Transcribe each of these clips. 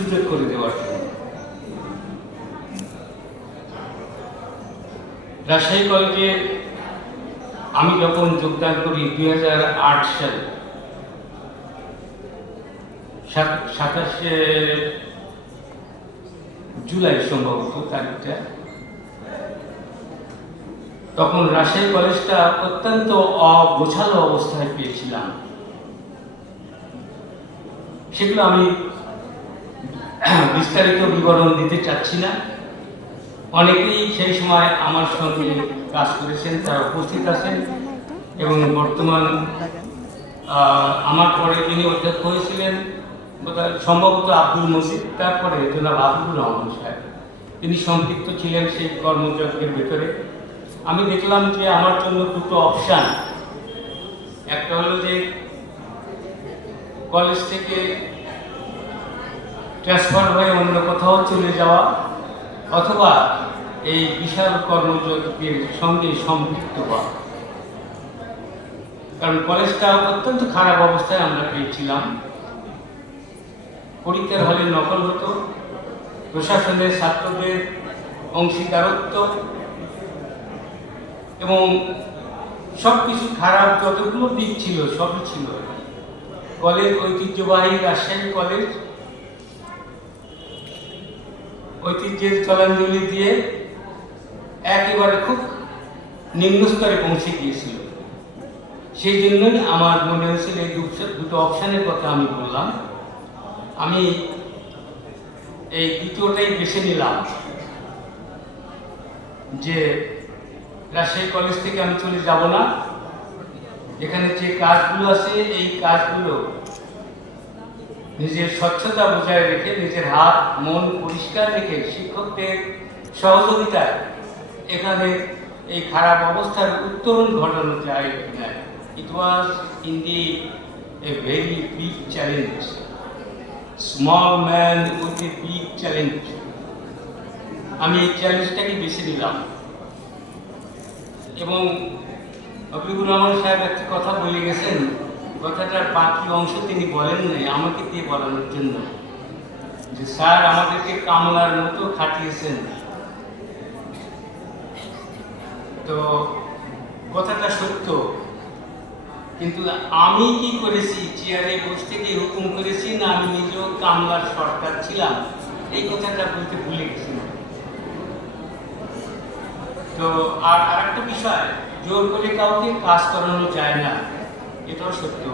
সুযোগ করে দেওয়ার জন্য। রাজশাহী কলেজে আমি যখন যোগদান করি 2008 সালে 27শে জুলাই সম্ভবত তারিখটা, তখন রাজশাহী কলেজটা অত্যন্ত অগোছালো অবস্থায় পেয়েছিলাম। সেগুলো আমি বিস্তারিত বিবরণ দিতে চাচ্ছি না। অনেকেই সেই সময় আমার সঙ্গে কাজ করেছেন, তারা উপস্থিত আছেন এবং বর্তমান আমার পরে যিনি অধ্যক্ষ হয়েছিলেন সম্ভবত আব্দুল মজিদ, তারপরে জনাব আব্দুর রহমান সাহেব, তিনি সম্পৃক্ত ছিলেন সেই কর্মযজ্ঞের ভেতরে। আমি দেখলাম যে আমার জন্য দুটো অপশান, একটা হলো যে কলেজ থেকে ট্রান্সফার হয়ে অন্য কোথাও চলে যাওয়া, অথবা এই বিশাল কর্মযজ্ঞের সঙ্গে সম্পৃক্ত হওয়া। কারণ কলেজটা অত্যন্ত খারাপ অবস্থায় আমরা পেয়েছিলাম। পরীক্ষার হলে নকল হতো, প্রশাসনের ছাত্রদের অংশীদারত্ব এবং সবকিছু খারাপ, যতগুলো দিক ছিল সবই ছিল। কলেজ ঐতিহ্যবাহী রাজশাহী কলেজ ঐতিহ্যের চলাঞ্জলি দিয়ে একেবারে খুব নিম্ন স্তরে পৌঁছে গিয়েছিল। সেই জন্যই আমার মনে হয়েছিল এই দুটো অপশানের কথা আমি বললাম। আমি এই দ্বিতীয়টাই বেছে নিলাম, যে রাজশাহী কলেজ থেকে আমি চলে যাব না। এখানে যে কাজগুলো আছে এই কাজগুলো নিজের স্বচ্ছতা বজায় রেখে, নিজের হাত মন পরিষ্কার রেখে, শিক্ষকদের সহযোগিতায় এখানে এই খারাপ অবস্থার উত্তরণ ঘটানো যায় কিনা। It was indeed a very big challenge, small man with a big challenge. আমি এই চ্যালেঞ্জটাকে বেছে নিলাম এবং আব্দুর রহমান সাহেব একটা কথা বলে গেছেন, কথাটার বাকি অংশ তিনি বলেন নাই, আমাকে দিয়ে বলানোর জন্য, যে স্যার আমাদেরকে কামলার মতো খাটিয়েছেন। তো কথাটা সত্য, কিন্তু আমি কি করেছি, চেয়ারে বসে থেকে হুকুম করেছি না আমি নিজেও কামলার সরকার ছিলাম, এই কথাটা বলতে ভুলে গেছি। তো আর আরেকটা বিষয়, জোর করে কাউকে কাজ করানো যায় না, এটাও সত্য।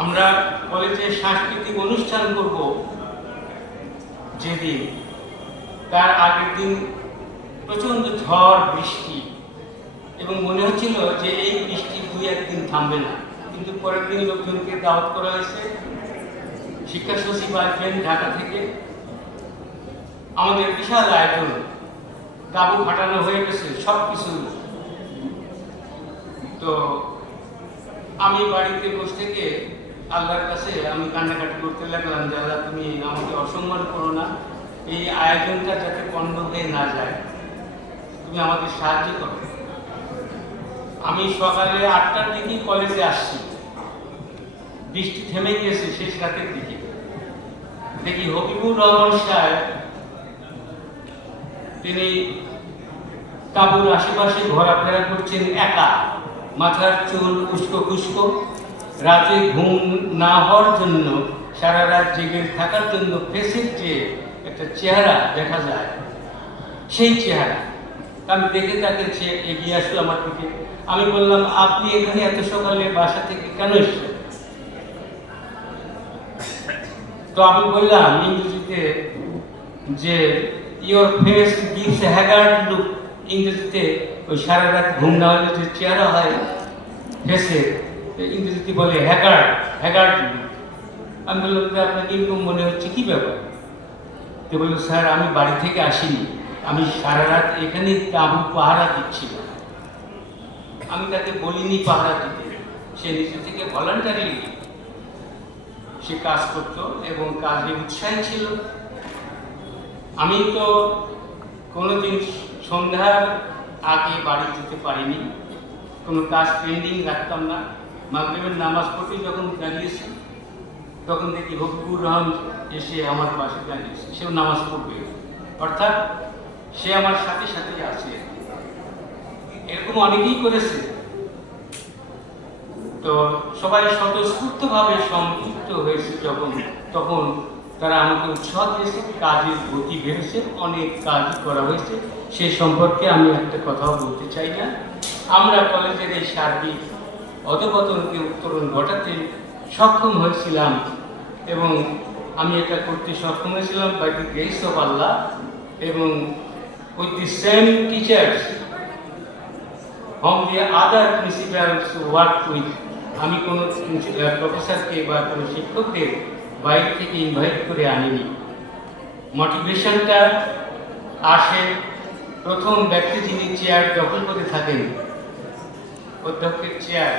আমরা কলেজে সাংস্কৃতিক অনুষ্ঠান করব যেদিন, তার আগের দিন প্রচন্ড ঝড় বৃষ্টি, এবং মনে হচ্ছিল যে এই বৃষ্টি 2-1 দিন থামবে না। কিন্তু পরের দিন লোকজনকে দাওয়াত করা হয়েছে, শিক্ষা সচিব আসবেন ঢাকা থেকে, আমাদের বিশাল আয়োজন, তাবু ফাটানো হয়ে গেছে সব কিছু। তো আমি বাড়িতে বসে থেকে আল্লাহর কাছে আমি কান্নাকাটি করতে লাগলাম, যে আল্লাহ তুমি আমাকে অসম্মান করো না, এই আয়োজনটা যাতে বন্ধ হয়ে না যায়, তুমি আমাকে সাহায্য করো। আমি সকালে 8টার দিকে কলেজে আসছি, বৃষ্টি থেমে গিয়েছে শেষ রাতের দিকে। দেখি হবিবুর রহমান সাহেব তিনি তাঁবুর আশেপাশে ঘোরাফেরা করছেন একা, মাথার চুল উস্কো খুস্কো, রাতে ঘুম না হওয়ার জন্য, সারা রাত জেগে থাকার জন্য ফেসের যে একটা চেহারা দেখা যায়, সেই চেহারা আমি দেখে তাকে এগিয়ে আসলো আমার দিকে। আমি বললাম, আপনি এখানে এত সকালে বাসা থেকে কেন এসেছেন? তো আমি বললাম ইংরেজিতে যে your face gives a haggard look, ইংরেজিতে ওই সারা রাত ঘুম না হলে যে চেহারা হয় ফেসে, ইংরেজিতে বলে হ্যাগার্ড, হ্যাগার্ড লুক। আমি বললাম যে আপনাকে এরকম মনে হচ্ছে, কি ব্যাপার? তো বললো, স্যার আমি বাড়ি থেকে আসিনি, আমি সারা রাত এখানে তাঁবু পাহারা দিচ্ছিলাম। আমি তাকে বলিনি পাহারা দিতে, সে নিজে থেকে ভলান্টারি সে কাজ করতো এবং কাজে উৎসাহী ছিল। আমি তো কোনোদিন সন্ধ্যার আগে বাড়ি যেতে পারিনি, কোনো কাজ পেন্ডিং রাখতাম না। মাগরিবের নামাজ পড়তে যখন দাঁড়িয়েছি, তখন দেখি হবিবুর রহমান এসে আমার পাশে দাঁড়িয়েছে, সেও নামাজ পড়বে, অর্থাৎ সে আমার সাথে সাথে আছে। এরকম অনেকেই করেছে। তো সবাই স্বতঃস্ফূর্তভাবে সম্পৃক্ত হয়েছে যখন, তখন তারা আমাকে উৎসাহ দিয়েছে, কাজের গতি বেড়েছে, অনেক কাজ করা হয়েছে। সে সম্পর্কে আমি একটা কথাও বলতে চাই না। আমরা কলেজের এই সার্বিক অধপতনকে উত্তরণ ঘটাতে সক্ষম হয়েছিলাম, এবং আমি এটা করতে সক্ষম হয়েছিলাম বাই দি গ্রেস অফ আল্লাহ, এবং with the same teachers home the other principles work with. আমি কোনো প্রফেসরকে বা কোনো শিক্ষককে বাইরে থেকে ইনভাইট করে আনিনি। মোটিভেশনটা আসে প্রথম ব্যক্তি যিনি চেয়ার দখল করে থাকেন, অধ্যক্ষের চেয়ার,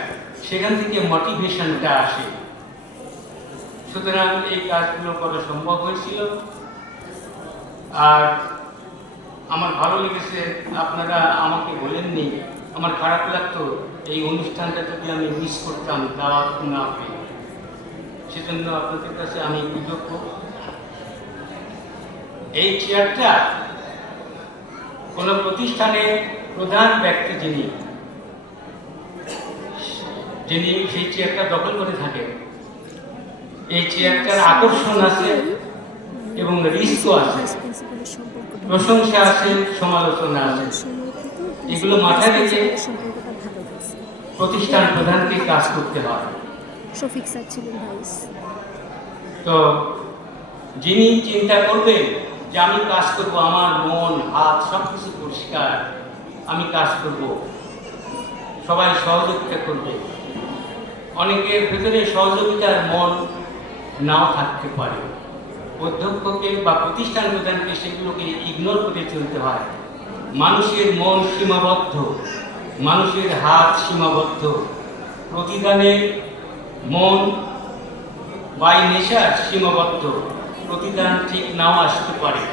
সেখান থেকে মোটিভেশনটা আসে। সুতরাং এই কাজগুলো করা সম্ভব হয়েছিল। আর আমার ভালো লেগেছে, আপনারা আমাকে বলেননি, আমার খারাপ লাগতো এই অনুষ্ঠানটা যদি আমি মিস করতাম দাওয়াত না পেয়ে। সেজন্য আপনাদের কাছে আমি কৃতজ্ঞ। এই চেয়ারটা কোনো প্রতিষ্ঠানের প্রধান ব্যক্তি যিনি সেই চেয়ারটা দখল করে থাকেন, এই চেয়ারটার আকর্ষণ আছে এবং রিস্কও আছে, প্রশংসা আছে, সমালোচনা আছে। এগুলো মাথায় রেখে প্রতিষ্ঠান প্রধানকে কাজ করতে হয়। শফিক স্যার ছিলেন ভাইস। তো যিনি চিন্তা করবেন যে আমি কাজ করব, আমার মন হাত সব কিছু পরিষ্কার, আমি কাজ করব, সবাই সহযোগিতা করবে। অনেকের ভেতরে সহযোগিতার মন নাও থাকতে পারে, অধ্যক্ষকে বা প্রতিষ্ঠান প্রধানকে সেগুলোকে ইগনোর করে চলতে হয়। মানুষের মন সীমাবদ্ধ, মানুষের হাত সীমাবদ্ধ, প্রতিদানের মন বাই নেচার সীমাবদ্ধ, প্রতিদান ঠিক নাও আসতে পারে।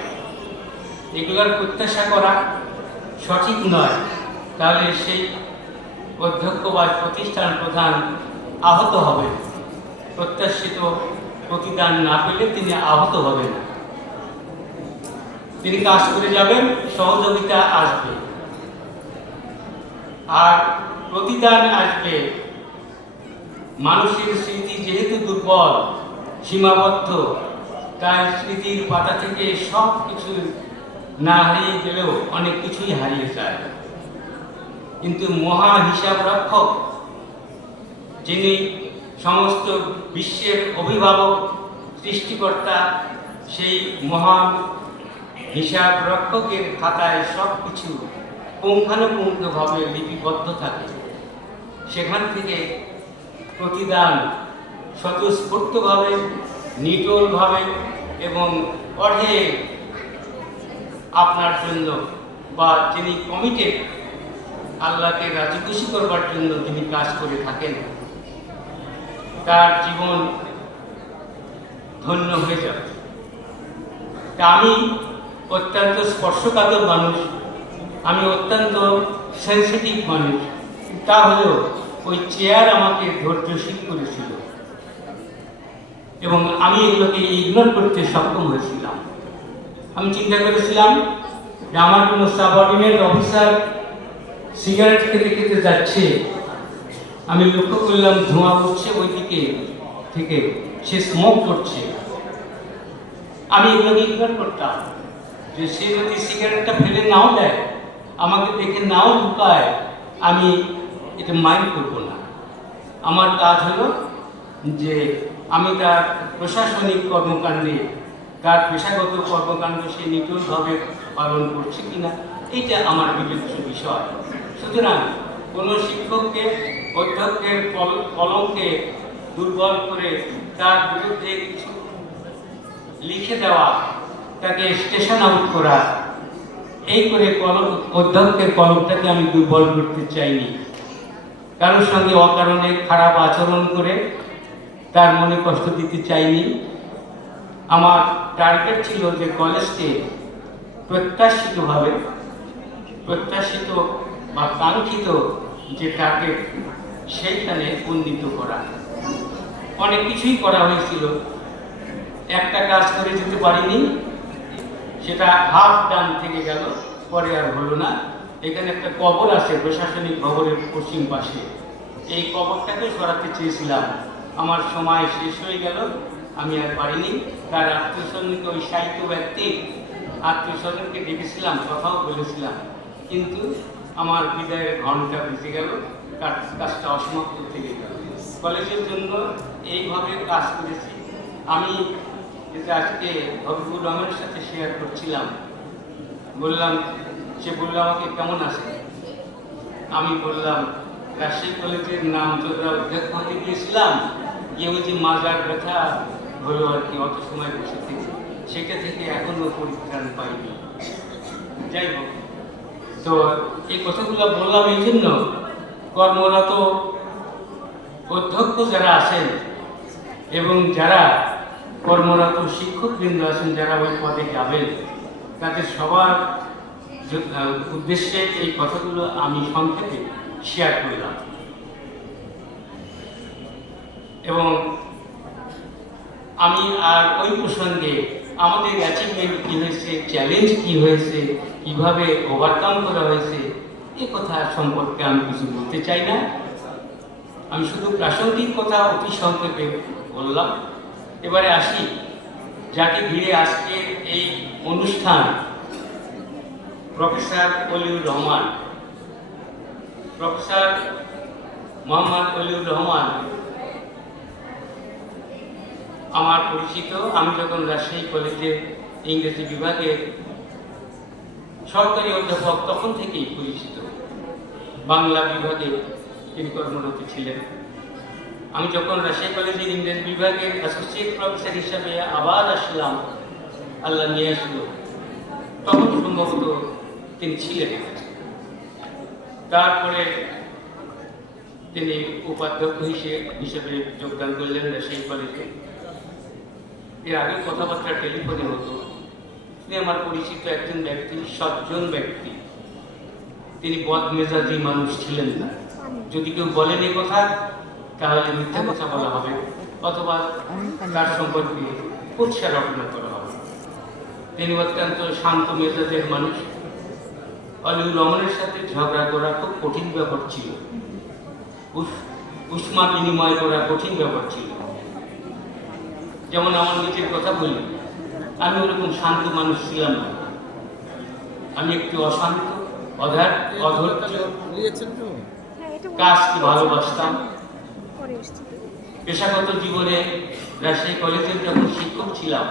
এগুলোর প্রত্যাশা করা সঠিক নয়, তাহলে সেই অধ্যক্ষ বা প্রতিষ্ঠান প্রধান আহত হবেন। প্রত্যাশিত প্রতিদান না পেলে তিনি আহত হবেন, তিনি কাজ করে যাবেন, সহযোগিতা আসবে, আর প্রতিদান আসবে। মানুষের স্মৃতি যেহেতু দুর্বল, সীমাবদ্ধ, তার স্মৃতির পাতা থেকে সব কিছু না হারিয়ে গেলেও অনেক কিছুই হারিয়ে যায়। কিন্তু মহা হিসাব রক্ষক, যিনি সমস্ত বিশ্বের অভিভাবক, সৃষ্টিকর্তা, সেই মহান হিসাব রক্ষকের খাতায় সব কিছু পুঙ্খানুপুঙ্খভাবে লিপিবদ্ধ থাকে। সেখান থেকে প্রতিদান স্বতঃস্ফূর্তভাবে, নিটোলভাবে এবং অঢেল আপনার জন্য, বা যিনি কমিটেড আল্লাহকে রাজি খুশি করবার জন্য যিনি কাজ করে থাকেন, তার জীবন ধন্য হয়ে যাবে। তা আমি অত্যন্ত স্পর্শকাতর মানুষ, আমি অত্যন্ত সেন্সিটিভ মানুষ। তা হলেও ওই চেয়ার আমাকে ধৈর্যশীল করেছিল এবং আমি এগুলোকে ইগনোর করতে সক্ষম হয়েছিলাম। আমি চিন্তা করেছিলাম যে আমার কোনো সাবঅর্ডিনেট অফিসার সিগারেট খেতে খেতে যাচ্ছে, আমি লক্ষ্য করলাম ধোঁয়া উঠছে ওই দিকে থেকে, সে স্মোক করছে। আমি এগুলোকে ইগনোর করতাম, যে সে যদি সিগারেটটা ফেলে নাও দেয়, আমাকে দেখে নাও লুকায়, আমি এটা মাইন্ড করবো না। আমার কাজ হলো যে আমি তার প্রশাসনিক কর্মকাণ্ডে, তার পেশাগত কর্মকাণ্ড সে নিটলভাবে পালন করছে কিনা, এইটা আমার বিবেচ্য বিষয়। সুতরাং কোনো শিক্ষককে অধ্যক্ষের কলমকে দুর্বল করে তার বিরুদ্ধে কিছু লিখে দেওয়া, তাকে স্টেশন আউট করা, এই করে অধ্যক্ষের কলমটাকে আমি দুর্বল করতে চাইনি। কারোর সঙ্গে অকারণে খারাপ আচরণ করে তার মনে কষ্ট দিতে চাইনি। আমার টার্গেট ছিল যে কলেজকে প্রত্যাশিত বা কাঙ্ক্ষিত যে টার্গেট, সেইখানে উন্নীত করা। অনেক কিছুই করা হয়েছিল, একটা কাজ করে যেতে পারিনি, সেটা হাফ ডান থেকে গেল, পরে আর হলো না। এখানে একটা কবর আছে প্রশাসনিক ভবনের পশ্চিম পাশে, এই কবরটাকে সরাতে চেয়েছিলাম, আমার সময় শেষ হয়ে গেল, আমি আর পারিনি। তার আত্মীয়স্বজনকে, ওই সাহিত্য ব্যক্তি আত্মীয়স্বজনকে ডেকেছিলাম, কথাও বলেছিলাম, কিন্তু আমার বিদায়ের ঘন্টা বেজে গেল, কাজটা অসমাপ্ত থেকে গেল। কলেজের জন্য এইভাবে কাজ করেছি আমি। যেটা আজকে হবিবুর রহমানের সাথে শেয়ার করছিলাম, বললাম, সে বললো আমাকে কেমন আছে, আমি বললাম রাজশাহী কলেজের নাম যোদ্ধা অধ্যক্ষ হতে গিয়েছিলাম, গিয়ে ওই যে মাজার ব্যথা হলো আর কি, অত সময় বসে থেকে, সেটা থেকে এখনো পরিত্রাণ পাইনি। যাই হোক, তো এই কথাগুলো বললাম এই জন্য, কর্মরত অধ্যক্ষ যারা আছেন এবং যারা কর্মরত শিক্ষকবৃন্দ আছেন, যারা ওই পদে যাবেন, তাদের সবার উদ্দেশ্যে এই কথাগুলো আমি সংক্ষেপে শেয়ার করলাম। এবং আমি আর ওই প্রসঙ্গে আমাদের অ্যাচিভমেন্ট কী হয়েছে, চ্যালেঞ্জ কী হয়েছে, কীভাবে ওভারকাম করা হয়েছে, এ কথা সম্পর্কে আমি কিছু বলতে চাই না। আমি শুধু প্রাসঙ্গিক কথা অতি সংক্ষেপে বললাম। এবারে আসি, যাকে ঘিরে আজকের এই অনুষ্ঠান, প্রফেসর অলিউর রহমান। প্রফেসর মোহাম্মদ অলিউর রহমান আমার পরিচিত। আমি যখন রাজশাহী কলেজে ইংরেজি বিভাগে সরকারি অধ্যাপক, তখন থেকেই পরিচিত। বাংলা বিভাগে তিনি কর্মরত ছিলেন। আমি যখন রাজশাহী কলেজের ইংরেজি বিভাগের অ্যাসোসিয়েট প্রফেসর হিসাবে আবার আসলাম, আল্লাহ নিয়ে আসলো, তখন সম্ভবত তিনি ছিলেন। তারপরে তিনি উপাধ্যক্ষ হিসেবে যোগদান করলেন রাজশাহী কলেজে। এর আগে কথাবার্তা টেলিফোনে হতো। তিনি আমার পরিচিত একজন ব্যক্তি, সজ্জন ব্যক্তি। তিনি বদমেজাজি মানুষ ছিলেন না। যদি কেউ বলেন এই কথা, তাহলে মিথ্যা কথা বলা হবে, অথবা তার সম্পর্কে কুৎসা রটনা করা হবে। তিনি অত্যন্ত শান্ত মেজাজের মানুষ। অলিউর রহমানের সাথে ঝগড়া করা খুব কঠিন ব্যাপার ছিল, উষ্মা বিনিময় করা কঠিন ব্যাপার ছিল। যেমন আমার নিজের কথা বলি, আমি ওরকম শান্ত মানুষ ছিলাম না। আমি একটু অশান্ত, অধৈর্য, কাজকে ভালোবাসতাম। পেশাগত জীবনে রাজশাহী কলেজের যখন শিক্ষক ছিলাম,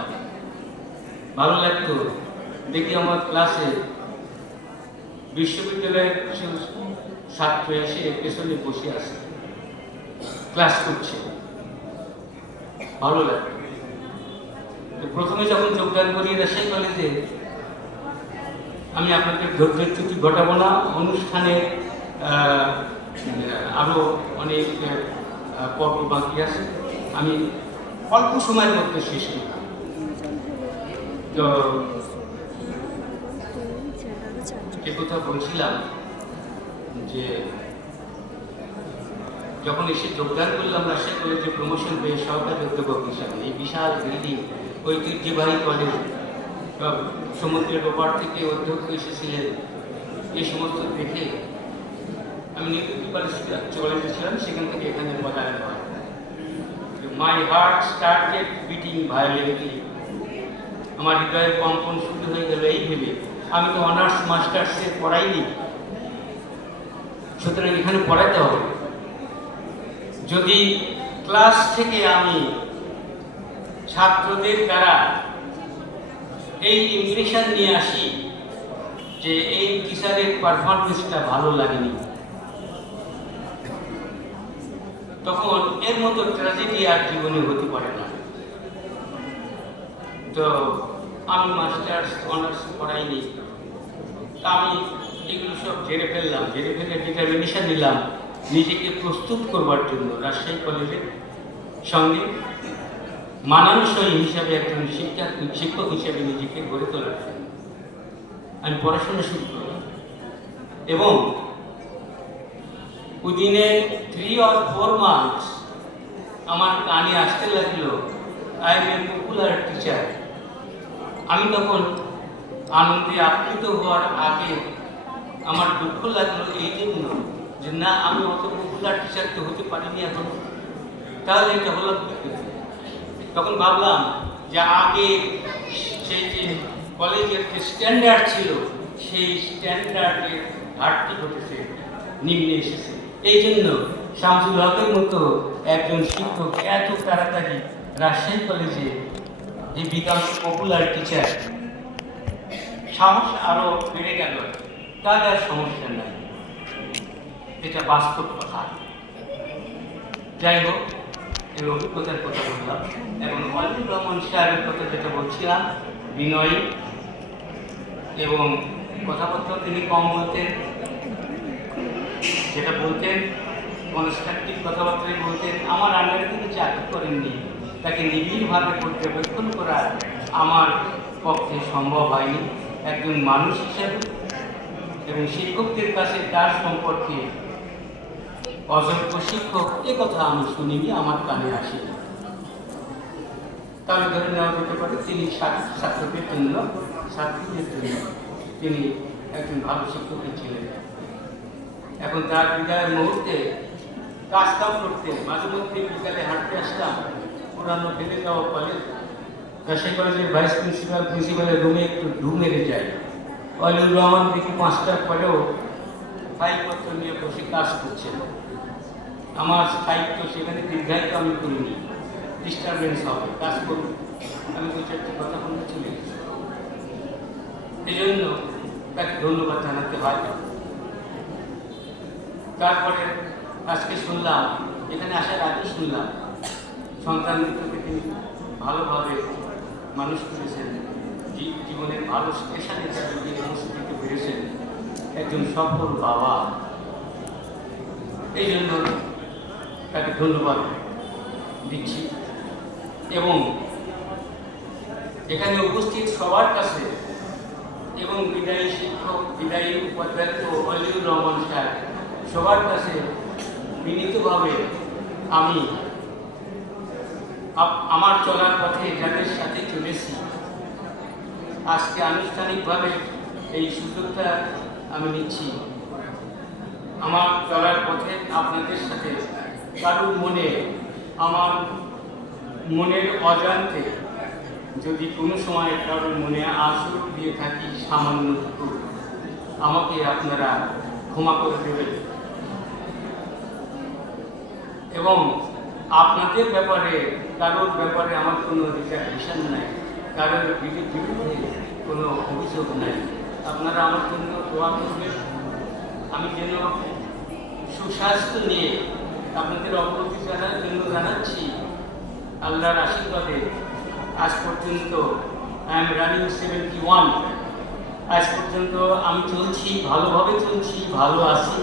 ভালো লাগতো দেখি আমার ক্লাসে বিশ্ববিদ্যালয়ের কিছু ছাত্র এসে পেছনে বসে আছে, ক্লাস করছে, ভালো লাগতো। প্রথমে যখন যোগদান করি রাজশাহী কলেজে, আমি আপনাদের ধৈর্যচ্যুতি ঘটাবো না, অনুষ্ঠানে আরো অনেক পর্ব বাকি আছে, আমি অল্প সময়ের মধ্যে শেষ করি। তো যে কথা বলছিলাম, যে যখন এসে যোগদান করলাম রাজশাহী কলেজে প্রমোশন পেয়ে সহকারী অধ্যাপক হিসাবে, এই বিশাল বিল্ডিং, ঐতিহ্যবাহী কলেজ, সমুদ্রের ওপার থেকে অধ্যক্ষ এসেছিলেন, এই সমস্ত দেখে আমি নিউটন কলেজে ছিলাম, সেখান থেকে এখানে পদায়ন হয়। My heart started beating violently. আমার হৃদয়ের কম্পন শুরু হয়ে গেল এই ভেবে, আমি তো অনার্স মাস্টার্সে পড়াইনি, সুতরাং এখানে পড়াতে হবে। যদি ক্লাস থেকে আমি ছাত্রদের দ্বারা এই ইমপ্রেশন নিয়ে আসি যে এই টিচারের পারফরমেন্সটা ভালো লাগেনি, তখন এর মতো ট্র্যাজেডি আর জীবনে হতে পারে না। তো আমি মাস্টার্স অনার্স পড়াইনি, আমি এগুলো সব ঝেড়ে ফেললাম, ঝেড়ে ফেলে ডিটারমিনেশন নিলাম নিজেকে প্রস্তুত করবার জন্য রাজশাহী কলেজের সঙ্গে মানানসই হিসাবে একজন শিক্ষক হিসেবে নিজেকে গড়ে তোলার জন্য আমি পড়াশোনা শুরু করলাম। এবং উইদিন 3 or 4 months আমার কানে আসতে লাগলো, I M a popular teacher. আমি তখন আনন্দে আপ্লুত হওয়ার আগে আমার দুঃখ লাগলো এই জন্য যে না, আমি অত পপুলার টিচার তো হতে পারিনি এখন, তাহলে এটা হলো কি করে? তখন ভাবলাম যে আগে সেই যে কলেজের যে স্ট্যান্ডার্ড ছিল, সেই স্ট্যান্ডার্ডের ঘাটতি ঘটেছে, নিম্নে এসেছে। এই জন্য শামসুল হকের মতো একজন শিক্ষক এত তাড়াতাড়ি রাজশাহী কলেজে যে বিকাম পপুলার টিচার, সাহস আরো বেড়ে গেল। তার আর সমস্যা নাই, এটা বাস্তব কথা। যাই হোক, এই অভিজ্ঞতার কথা বললাম। এবং ওয়ালিদুর রহমান সাহেবের কথা যেটা বলছিলাম, বিনয়ী এবং কথাবার্তা তিনি কম বলতেন, যেটা বলতেন কনস্ট্রাকটিভ কথাবার্তাই বলতেন। আমার আন্ডারে তিনি চাকরি করেননি, তাকে নিবিড়ভাবে পর্যবেক্ষণ করা আমার পক্ষে সম্ভব হয়নি একজন মানুষ হিসাবে। এবং শিক্ষকদের কাছে তার সম্পর্কে অযোগ্য শিক্ষক এ কথা আমি শুনিনি, আমার কানে আসেনি। তাহলে ধরে নেওয়া যেতে পারে তিনি ছাত্রদের জন্য, ছাত্রীদের জন্য তিনি একজন ভালো শিক্ষকই ছিলেন। এখন তার বিদায়ের মুহূর্তে কাজ কাম করতে মাঝে মধ্যে বিকালে হাঁটতে আসলাম পুরানো ফেলে যাওয়া কলেজ, রাজশাহী কলেজের ভাইস প্রিন্সিপালের রুমে একটু ঢু মেরে যায়। ওয়ালিদুর রহমান দেখি 5টার পরেও ফাইলপত্র নিয়ে বসে কাজ করছেন। আমার সাহিত্য সেখানে দীর্ঘায়িত আমি করিনি, ডিস্টারবেন্স হবে, কাজ করব, আমি 2-4টি কথা বলতে চলে গেছি। এই জন্য তাকে ধন্যবাদ জানাতে হয়। তারপরে আজকে শুনলাম, এখানে আসার আগে শুনলাম সন্তান মৃত্যুকে তিনি ভালোভাবে মানুষ করেছেন, জীবনের ভালো স্টেশনে তাকে পৌঁছে পেরেছেন, একজন সফল বাবা। এই জন্য তাকে ধন্যবাদ দিচ্ছি। এবং এখানে উপস্থিত সবার কাছে এবং বিদায়ী শিক্ষক, বিদায়ী উপাধ্যায় ওয়ালিদুর রহমান সাহেব, সবার কাছে বিনীতভাবে আমি আমার চলার পথে যাদের সাথে চলেছি, আজকে আনুষ্ঠানিকভাবে এই সুযোগটা আমি নিচ্ছি। আমার চলার পথে আপনাদের সাথে কারুর মনে, আমার মনের অজান্তে যদি কোনো সময় কারোর মনে আঁচড় দিয়ে থাকি সামান্যটুকু, আমাকে আপনারা ক্ষমা করে দেবেন। এবং আপনাদের ব্যাপারে, কারোর ব্যাপারে আমার কোনো রিজার্ভেশন নাই, কারোর বিরুদ্ধে কোনো অভিযোগ নাই। আপনারা আমার জন্য দোয়া করবেন, আমি যেন সুস্বাস্থ্য নিয়ে আপনাদের অবগতি জানার জন্য জানাচ্ছি। আল্লাহর আশীর্বাদে আজ পর্যন্ত আই এম রানিং 71। আজ পর্যন্ত আমি চলছি, ভালোভাবে চলছি, ভালো আছি,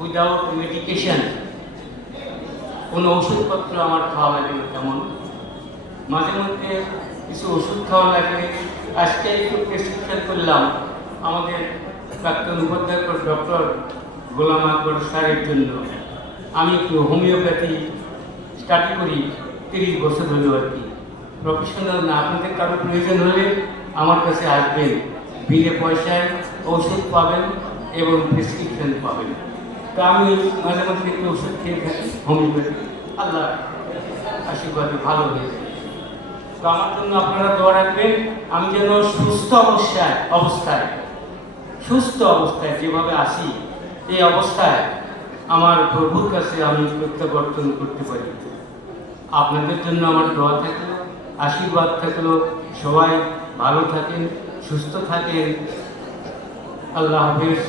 উইদাউট মেডিকেশন। কোনো ওষুধপত্র আমার খাওয়া লাগে না তেমন, মাঝে মধ্যে কিছু ওষুধ খাওয়া লাগে। আজকে একটু প্রেসক্রিপশন করলাম আমাদের প্রাক্তন উপাধ্যায় ডক্টর গোলাম আকবর স্যারের জন্য। আমি একটু হোমিওপ্যাথি স্টাডি করি 30 বছর হলো আর কি, প্রফেশনাল না। আপনাদের কারো প্রয়োজন হলে আমার কাছে আসবেন, বিনে পয়সায় ওষুধ পাবেন এবং প্রেসক্রিপশন পাবেন। তো আমি মাঝে মধ্যে একটু ওষুধ খেয়ে থাকি হোমিওপ্যাথি, আল্লাহ আশীর্বাদে ভালো হয়ে যায়। তো আমার জন্য আপনারা দোয়া রাখবেন, আমি যেন সুস্থ অবস্থায় যেভাবে আসি, এই অবস্থায় আমার প্রভুর কাছে আমি প্রত্যাবর্তন করতে পারি। আপনাদের জন্য আমার দোয়া থাকলো, আশীর্বাদ থাকলো। সবাই ভালো থাকেন, সুস্থ থাকেন। আল্লাহ হাফেজ।